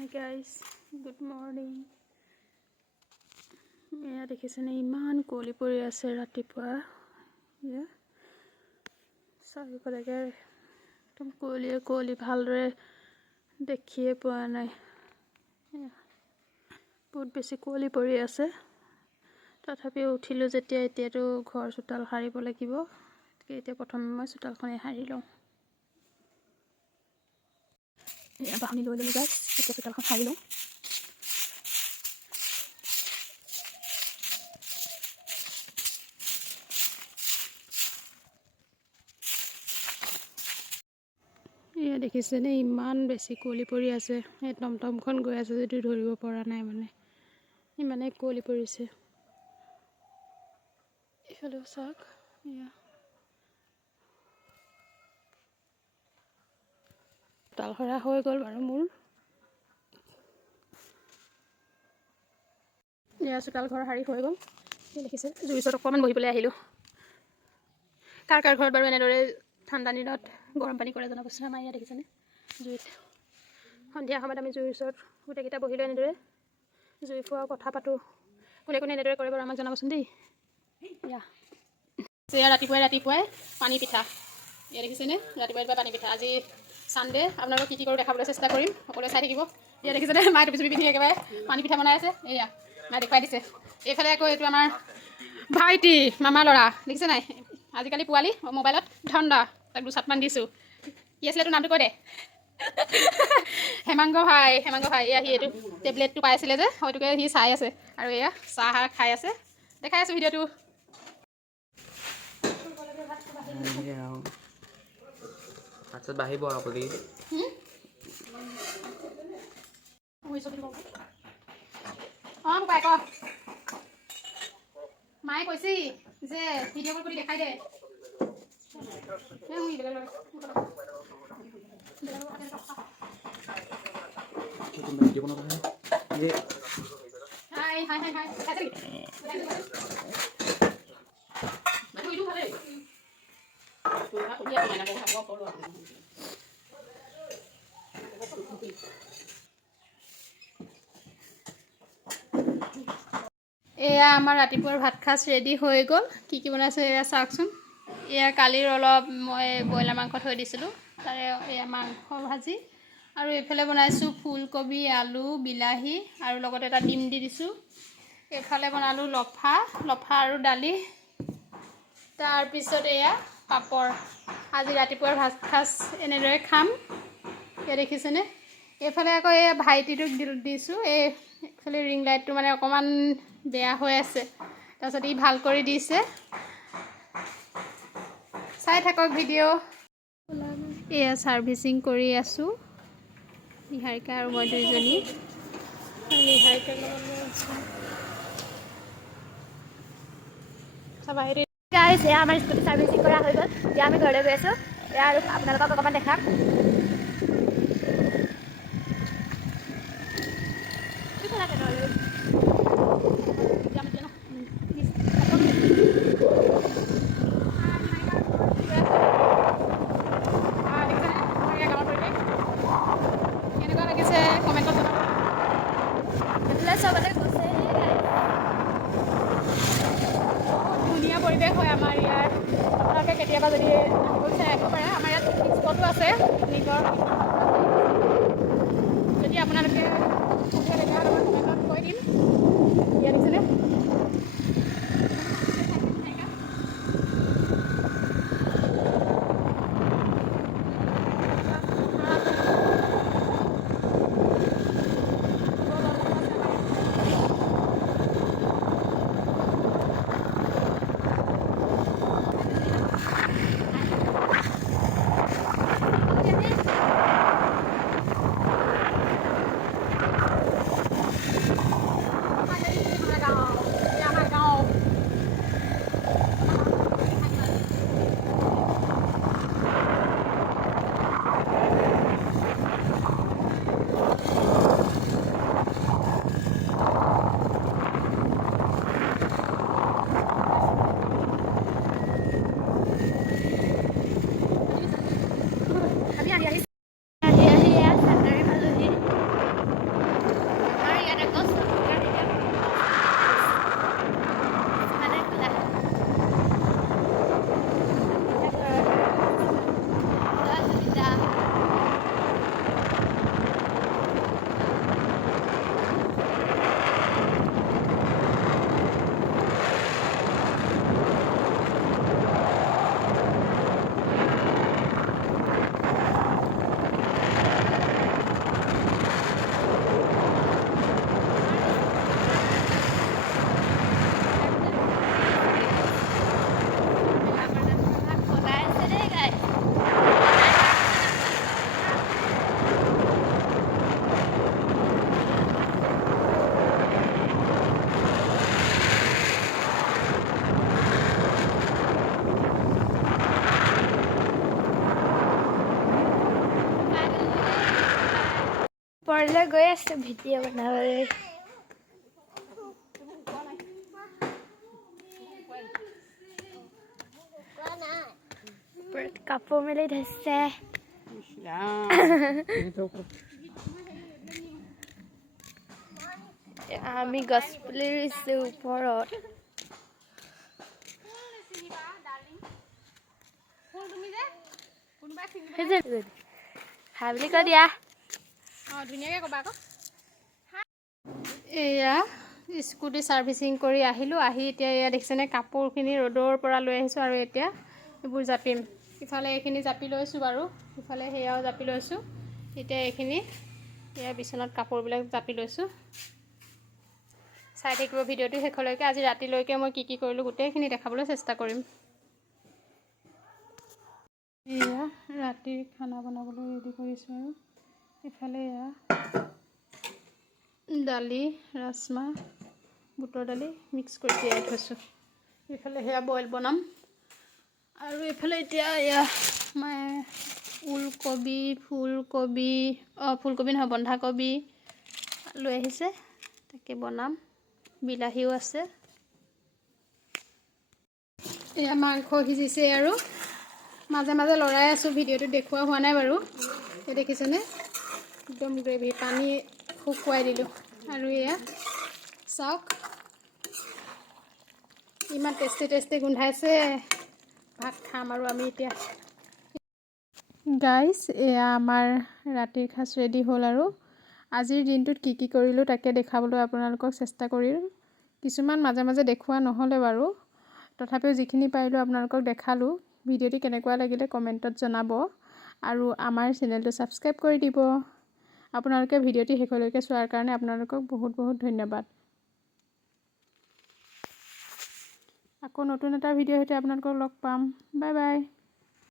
Hi guys, good morning. এয়া দেখিছেনে ইমান কুঁৱলী পৰি আছে ৰাতিপুৱা। এয়া চাৰিওফালে একদম কুঁৱলী ভালদৰে দেখিয়ে পোৱা নাই। বহুত বেছি কুঁৱলী পৰি আছে। তথাপিও উঠিলোঁ যেতিয়া এতিয়াতো ঘৰ চোতাল সাৰিব লাগিব। এতিয়া প্ৰথমে মই চোতালখনে সাৰি লওঁ। এয়া বাহনি লৈ ল'লোঁ গাইছ, এতিয়া চোতালখন সাৰি লওঁ। এয়া দেখিছেনে ইমান বেছি কুঁৱলী পৰি আছে। এই টমটমখন গৈ আছে যদিও ধৰিব পৰা নাই, মানে ইমানেই কুঁৱলী পৰিছে। এইফালেও চাওক, এয়া চোতাল সৰা হৈ গ'ল বাৰু মোৰ। এয়া চোতাল ঘৰ সাৰি হৈ গ'ল। দেখিছে জুইৰ ওচৰত অকণমান বহিবলৈ আহিলোঁ। কাৰ ঘৰত বাৰু এনেদৰে ঠাণ্ডা দিনত গৰম পানী কৰে জনাবচোন। আমাৰ ইয়াত দেখিছেনে জুইত সন্ধিয়া সময়ত আমি জুইৰ ওচৰত গোটেইকেইটা বহিলৈ এনেদৰে জুই ফুৱাও কথা পাতোঁ। কোনে এনেদৰে কৰে বাৰু আমাক জনাবচোন দেই। এয়া ৰাতিপুৱাই পানী পিঠা। এয়া দেখিছেনে ৰাতিপুৱাই পানী পিঠা। আজি ছানডে, আপোনালোকক কি কৰোঁ দেখাবলৈ চেষ্টা কৰিম, সকলোৱে চাই থাকিব। এয়া দেখিছেনে মায়ে টুপি পিন্ধি একেবাৰে পানী পিঠা বনাই আছে। এয়া মায়ে দেখুৱাই দিছে। এইফালে আকৌ এইটো আমাৰ ভাইটি মামাৰ ল'ৰা, দেখিছে নাই আজিকালি পোৱালি মোবাইলত ধান্দা, তাক দুচাটমান দিছোঁ। কি আছিলে তোৰ নামটো কৈ দে। হেমাংগ ভাই। এয়া সি এইটো টেবলেটটো পাইছিলে যে, হয়তোকে সি চাই আছে আৰু এয়া চাহ খাই আছে। দেখাই আছোঁ ভিডিঅ'টো। ভাত বাঢ়িব আপুনি। অঁ পাই ক মায়ে কৈছি যে ভিডিঅ' কল কৰি দেখাই দে। এয়া আমাৰ ৰাতিপুৱাৰ ভাত সাজ ৰেডি হৈ গ'ল। কি বনাইছোঁ এয়া চাওকচোন। এয়া কালিৰ অলপ মই ব্ৰইলাৰ মাংস থৈ দিছিলোঁ, তাৰে এয়া মাংস ভাজি, আৰু এইফালে বনাইছোঁ ফুলকবি, আলু, বিলাহী আৰু লগতে এটা ডিম দি দিছোঁ। এইফালে বনালোঁ লফা আৰু দালি, তাৰপিছত এয়া পাপৰ। আজি ৰাতিপুৱাৰ ভাত সাজ এনেদৰে খাম। এয়া দেখিছেনে। এইফালে আকৌ এই ভাইটিটোক দিছোঁ। এইফালে ৰিং লাইটটো মানে অকণমান বেয়া হৈ আছে, তাৰপিছত ই ভাল কৰি দিছে। চাই থাকক ভিডিঅ'। এয়া ছাৰ্ভিচিং কৰি আছোঁ, নিহাৰিকা আৰু মই দুইজনী। নিহাৰিকাৰ লগত মই আছোঁ। গাইছ, এয়া আমাৰ স্কুটি ছাৰ্ভিচিং কৰা হৈ গ'ল। এতিয়া আমি ঘৰলৈ গৈ আছোঁ। এয়া আৰু আপোনালোকক অকণমান দেখাম। কেনেকুৱা লাগিছে কমেণ্টত জনাব। চবতে গৈছে। ধুনীয়া পৰিৱেশ হয় আমাৰ ইয়াৰ। আপোনালোকে কেতিয়াবা যদি আহিব বিচাৰে আহিব পাৰে। আমাৰ ইয়াত পিকনিক স্পটো আছে পিকনিকৰ। যদি আপোনালোকে তেতিয়াহ'লে মই কমেণ্টত কৈ দিম। ইয়াত দেখিছেনে। ওপৰলৈ গৈ আছোঁ ভিডিঅ' বনাবলৈ। ওপৰত কাপোৰ মেলি থৈছে। আমি গছ পুলি ৰুইছোঁ ওপৰত। হাই বুলি কৈ দিয়া। অঁ ধুনীয়াকৈ ক'বা আকৌ। এয়া স্কুটি ছাৰ্ভিচিং কৰি আহিলোঁ। আহি এতিয়া এয়া দেখিছেনে কাপোৰখিনি ৰ'দৰ পৰা লৈ আহিছোঁ আৰু এতিয়া এইবোৰ জাপিম। ইফালে এইখিনি জাপি লৈছোঁ বাৰু, ইফালে সেয়াও জাপি লৈছোঁ। এতিয়া এইখিনি এয়া বিচনাত কাপোৰবিলাক জাপি লৈছোঁ। চাই থাকিব ভিডিঅ'টো শেষলৈকে। আজি ৰাতিলৈকে মই কি কৰিলোঁ গোটেইখিনি দেখাবলৈ চেষ্টা কৰিম। এয়া ৰাতিৰ খানা বনাবলৈ ৰেডি কৰিছোঁ আৰু ইফালে এয়া দালি, ৰাজমাহ, বুটৰ দালি মিক্স কৰি তিয়াই থৈছোঁ। ইফালে সেয়া বইল বনাম আৰু এইফালে এতিয়া এয়া মায়ে ফুলকবি নহয় বন্ধাকবি লৈ আহিছে, তাকে বনাম। বিলাহীও আছে। এয়া মাংস সিজিছে আৰু মাজে মাজে লৰাই আছোঁ। ভিডিঅ'টো দেখুওৱা হোৱা নাই বাৰু। এই দেখিছেনে একদম গ্ৰেভি, পানী শুকুৱাই দিলোঁ। আৰু এয়া চাওক ইমান টেষ্টি গোন্ধাইছে। ভাত খাম আৰু আমি এতিয়া। গাইজ এয়া আমাৰ ৰাতিৰ সাঁজ ৰেডি হ'ল আৰু আজিৰ দিনটোত কি কৰিলোঁ তাকে দেখাবলৈ আপোনালোকক চেষ্টা কৰিম। কিছুমান মাজে মাজে দেখুওৱা নহ'লে বাৰু, তথাপিও যিখিনি পাৰিলোঁ আপোনালোকক দেখালোঁ। ভিডিঅ'টি কেনেকুৱা লাগিলে কমেণ্টত জনাব আৰু আমাৰ চেনেলটো ছাবস্ক্ৰাইব কৰি দিব। আপোনালোকে ভিডিঅ'টি শেষলৈকে চোৱাৰ কাৰণে আপোনালোকক বহুত বহুত ধন্যবাদ। আকৌ নতুন এটা ভিডিঅ'ৰ সৈতে আপোনালোকক লগ পাম। Bye bye.